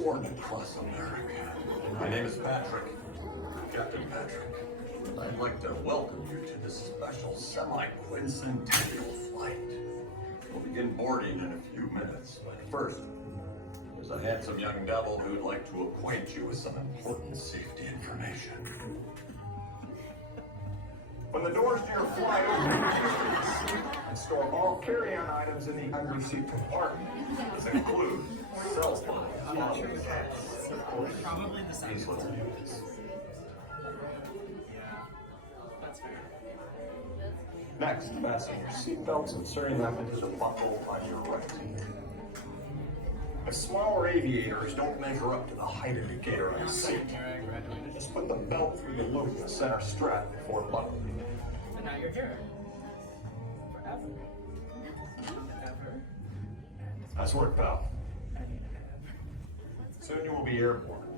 Soarin across America. My name is Patrick, Captain Patrick. I'd like to welcome you to this special semi-quincentennial flight. We'll begin boarding in a few minutes, but first, there's a handsome young devil who'd like to acquaint you with some important safety information. When the doors to your flight open, and store all carry-on items in the under seat compartment. This includes cell phones, wallets, hats, of course, Probably the same. these little units. Yeah, that's fair. Next, fasten your seatbelts, inserting them into the buckle on your right. If smaller aviators don't measure up to the height indicator on the seat, just put the belt through the loop in the center strap before buckling. And now you're here. Forever. Ever. Nice work, pal. Soon you will be airborne.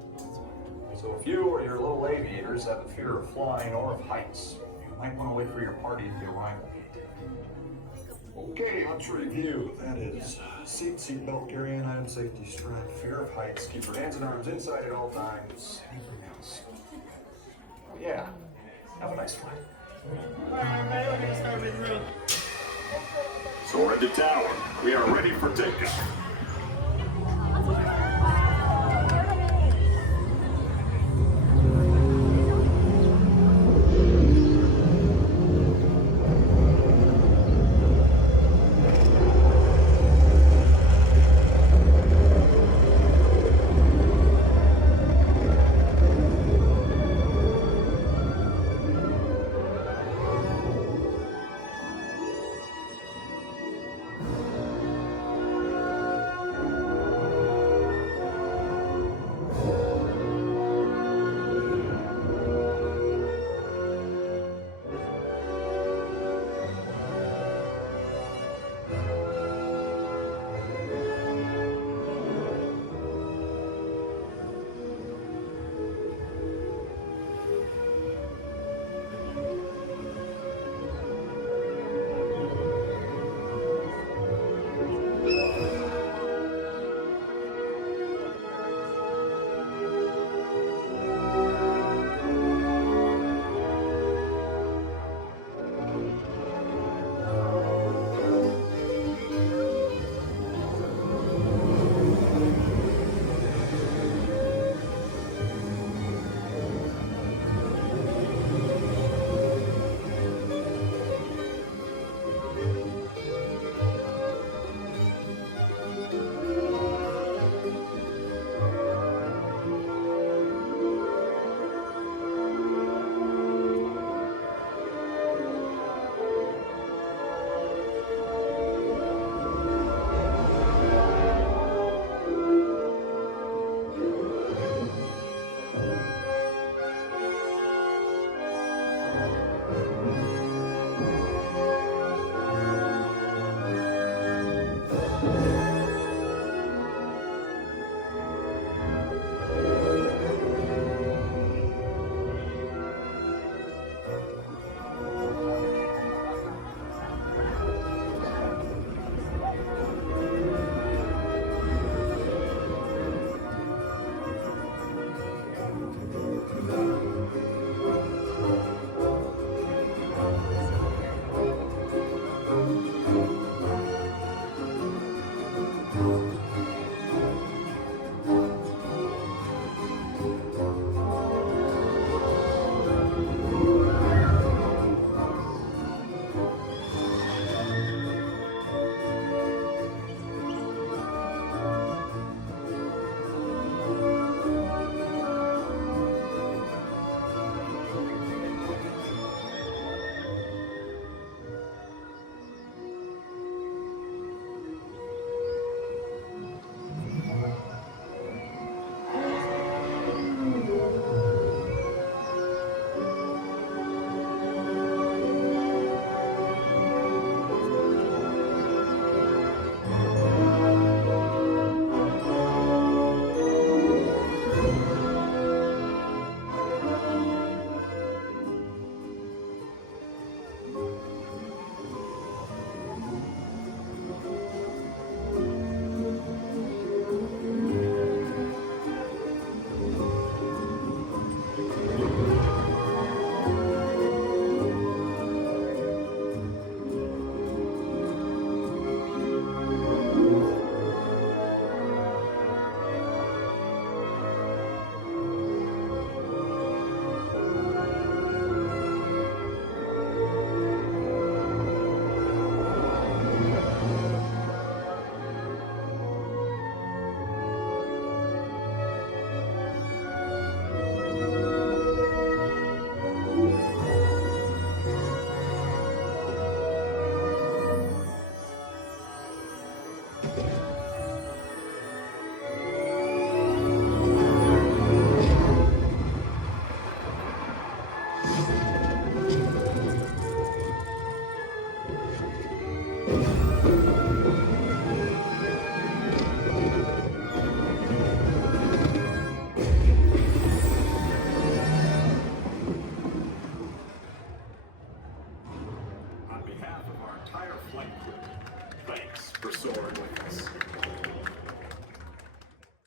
So if you or your little aviators have a fear of flying or of heights, you might want to wait for your party at the arrival gate. Okay, let's review. That is seatbelt, carry-on item, safety strap, fear of heights, keep your hands and arms inside at all times. Anything else? Oh, yeah. Have a nice flight. Alright, we're gonna start with drill. Soarin to tower. We are ready for takeoff.